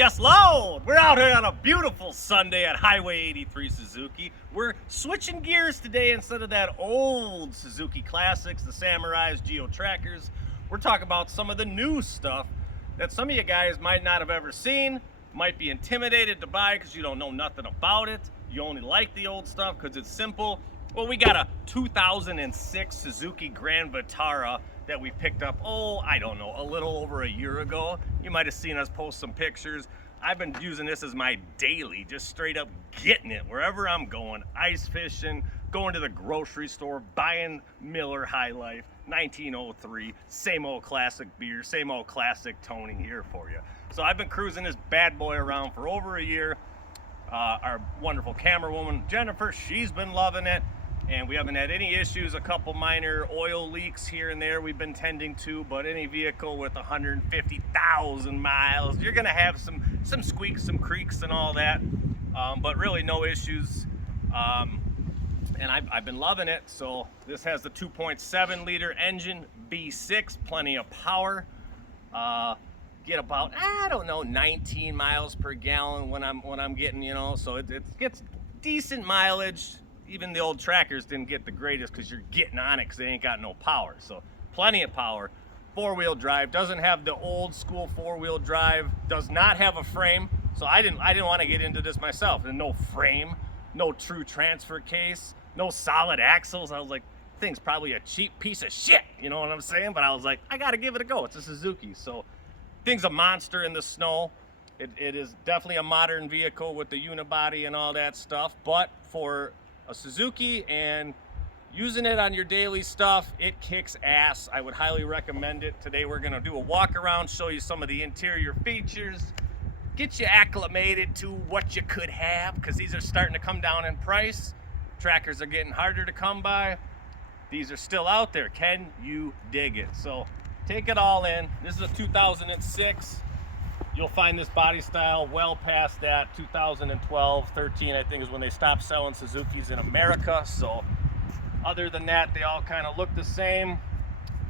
Yes, load! We're out here on a beautiful Sunday at Highway 83 Suzuki. We're switching gears today. Instead of that old Suzuki classics, the Samurais, Geo Trackers, we're talking about some of the new stuff that some of you guys might not have ever seen, might be intimidated to buy because you don't know nothing about it. You only like the old stuff because it's simple. Well, we got a 2006 Suzuki Grand Vitara that we picked up, I don't know, a little over a year ago. You might have seen us post some pictures. I've been using this as my daily, just straight up getting it wherever I'm going, ice fishing, going to the grocery store, buying Miller High Life, 1903, same old classic beer, same old classic Tony here for you. So I've been cruising this bad boy around for over a year. Our wonderful camera woman, Jennifer, she's been loving it. And we haven't had any issues, a couple minor oil leaks here and there we've been tending to, but any vehicle with 150,000 miles, you're gonna have some squeaks, some creaks and all that, but really no issues. And I've been loving it. So this has the 2.7 liter engine, V6, plenty of power. Get about, I don't know, 19 miles per gallon when I'm getting, you know, so it gets decent mileage. Even the old Trackers didn't get the greatest because you're getting on it because they ain't got no power. So plenty of power. Four-wheel drive, doesn't have the old school four-wheel drive, does not have a frame. So I didn't want to get into this myself. And no frame, no true transfer case, no solid axles. I was like, thing's probably a cheap piece of shit, you know what I'm saying? But I was like, I gotta give it a go. It's a Suzuki. So thing's a monster in the snow. It is definitely a modern vehicle with the unibody and all that stuff, but for a Suzuki and using it on your daily stuff, it kicks ass. I would highly recommend it. Today we're gonna do a walk around, show you some of the interior features, get you acclimated to what you could have, because these are starting to come down in price. Trackers are getting harder to come by. These are still out there. Can you dig it? So take it all in. This is a 2006. You'll find this body style well past that. 2012, 13, I think, is when they stopped selling Suzukis in America. So other than that, they all kind of look the same.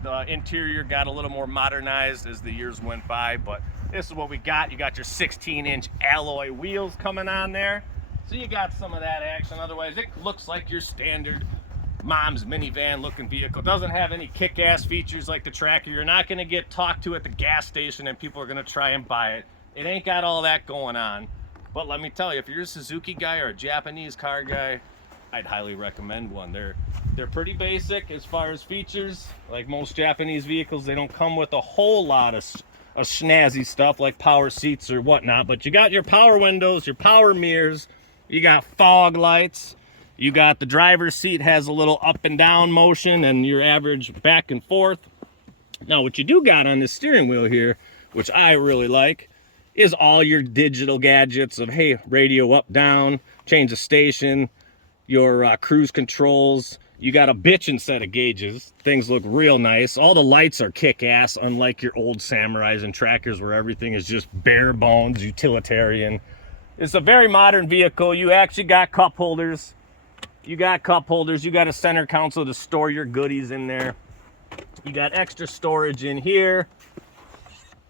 The interior got a little more modernized as the years went by, but this is what we got. You got your 16-inch alloy wheels coming on there. So you got some of that action. Otherwise, it looks like your standard mom's minivan looking vehicle. Doesn't have any kick-ass features like the Tracker. You're not going to get talked to at the gas station and people are going to try and buy it. It ain't got all that going on. But let me tell you, if you're a Suzuki guy or a Japanese car guy, I'd highly recommend one. They're pretty basic as far as features. Like most Japanese vehicles, they don't come with a whole lot of snazzy stuff like power seats or whatnot, but you got your power windows, your power mirrors, you got fog lights. You got the driver's seat has a little up and down motion and your average back and forth. Now what you do got on this steering wheel here, which I really like, is all your digital gadgets of, hey, radio up, down, change the station, your cruise controls. You got a bitchin' set of gauges. Things look real nice. All the lights are kick-ass, unlike your old Samurais and Trackers where everything is just bare bones, utilitarian. It's a very modern vehicle. You actually got cup holders. You got cup holders, you got a center console to store your goodies in there. You got extra storage in here.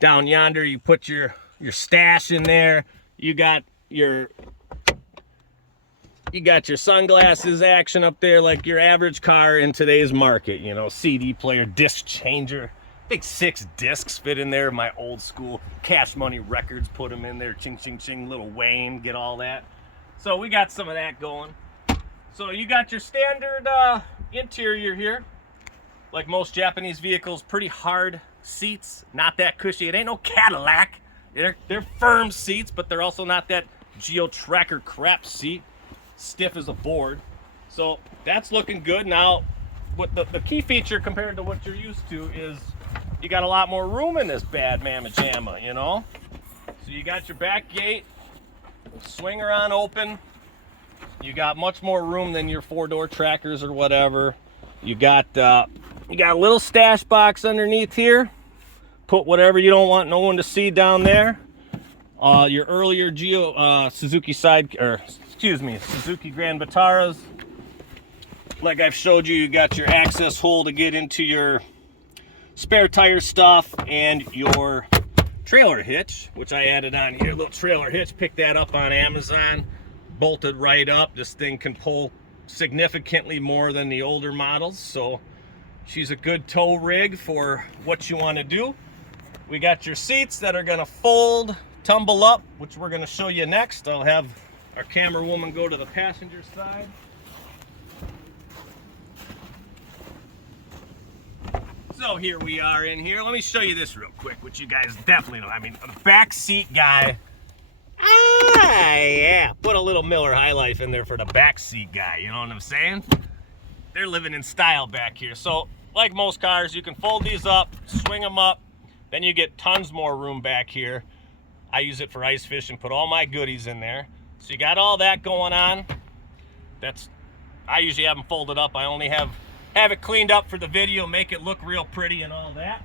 Down yonder, you put your stash in there. You got your sunglasses action up there like your average car in today's market. You know, CD player, disc changer. I think 6 discs fit in there. My old school Cash Money Records, put them in there. Ching, ching, ching, Little Wayne, get all that. So we got some of that going. So you got your standard interior here. Like most Japanese vehicles, pretty hard seats, not that cushy. It ain't no Cadillac. They're firm seats, but they're also not that Geo Tracker crap seat. Stiff as a board. So that's looking good. Now, what the key feature compared to what you're used to is you got a lot more room in this bad mamma jamma, you know? So you got your back gate, swinger on open. You got much more room than your 4-door Trackers or whatever. You got a little stash box underneath here. Put whatever you don't want no one to see down there. Your earlier Suzuki Grand Vitaras. Like I've showed you, you got your access hole to get into your spare tire stuff and your trailer hitch, which I added on here. A little trailer hitch, picked that up on Amazon, bolted right up. This thing can pull significantly more than the older models, so she's a good tow rig for what you want to do. We got your seats that are going to fold, tumble up, which we're going to show you next. I'll have our camera woman go to the passenger side. So here we are in here. Let me show you this real quick, which you guys definitely know. I mean, a back seat guy. Yeah, put a little Miller High Life in there for the back seat guy. You know what I'm saying? They're living in style back here. So, like most cars, you can fold these up, swing them up, then you get tons more room back here. I use it for ice fishing, put all my goodies in there. So you got all that going on. I usually have them folded up. I only have it cleaned up for the video, make it look real pretty and all that.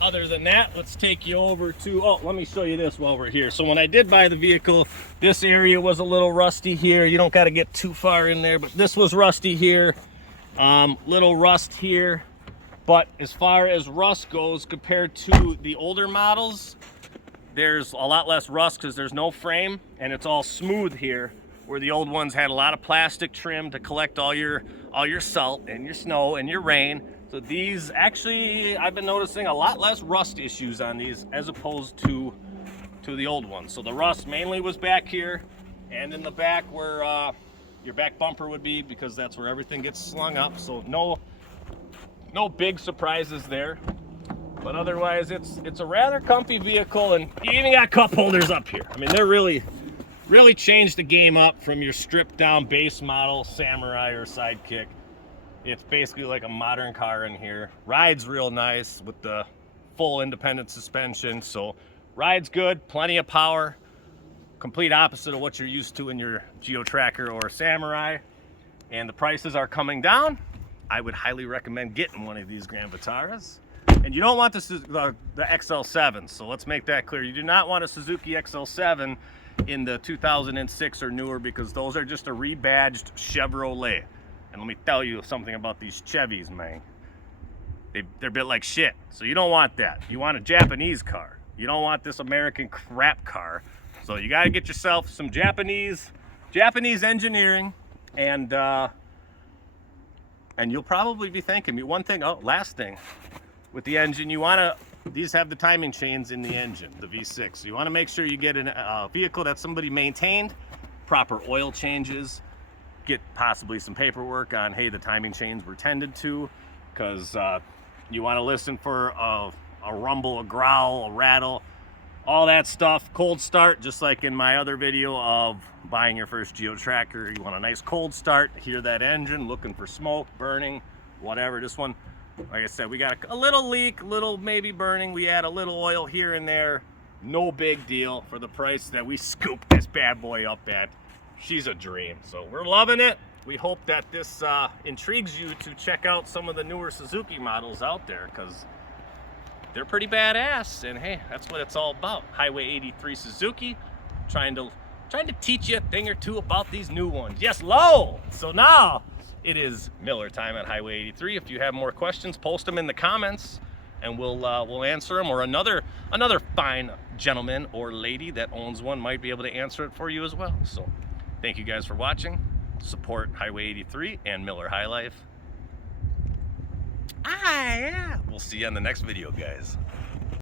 Other than that, let's take you over to, let me show you this while we're here. So when I did buy the vehicle, this area was a little rusty here. You don't got to get too far in there, but this was rusty here. Little rust here. But as far as rust goes, compared to the older models, there's a lot less rust because there's no frame and it's all smooth here, where the old ones had a lot of plastic trim to collect all your salt and your snow and your rain. So these actually, I've been noticing a lot less rust issues on these as opposed to the old ones. So the rust mainly was back here and in the back where your back bumper would be, because that's where everything gets slung up. So no big surprises there. But otherwise, it's a rather comfy vehicle, and you even got cup holders up here. I mean, they're really changed the game up from your stripped down base model Samurai or Sidekick. It's basically like a modern car in here. Rides real nice with the full independent suspension, so rides good, plenty of power. Complete opposite of what you're used to in your Geo Tracker or Samurai. And the prices are coming down. I would highly recommend getting one of these Grand Vitaras. And you don't want the XL7, so let's make that clear. You do not want a Suzuki XL7 in the 2006 or newer, because those are just a rebadged Chevrolet. And let me tell you something about these Chevys, man. They're built like shit, so you don't want that. You want a Japanese car. You don't want this American crap car. So you got to get yourself some Japanese engineering, and you'll probably be thanking me. One thing, last thing, with the engine, these have the timing chains in the engine, the V6. So you want to make sure you get a vehicle that somebody maintained, proper oil changes, get possibly some paperwork on, hey, the timing chains were tended to, because you want to listen for a rumble, a growl, a rattle, all that stuff. Cold start, just like in my other video of buying your first Geo Tracker. You want a nice cold start, hear that engine, looking for smoke, burning, whatever. This one, like I said, we got a little leak, little maybe burning. We add a little oil here and there. No big deal for the price that we scooped this bad boy up at. She's a dream. So we're loving it. We hope that this intrigues you to check out some of the newer Suzuki models out there, because they're pretty badass. And hey, that's what it's all about. Highway 83 Suzuki, trying to teach you a thing or two about these new ones. Yes, low. So now it is Miller time at Highway 83. If you have more questions, post them in the comments, and we'll answer them. Or another fine gentleman or lady that owns one might be able to answer it for you as well. So thank you guys for watching. Support Highway 83 and Miller High Life. Yeah. We'll see you on the next video, guys.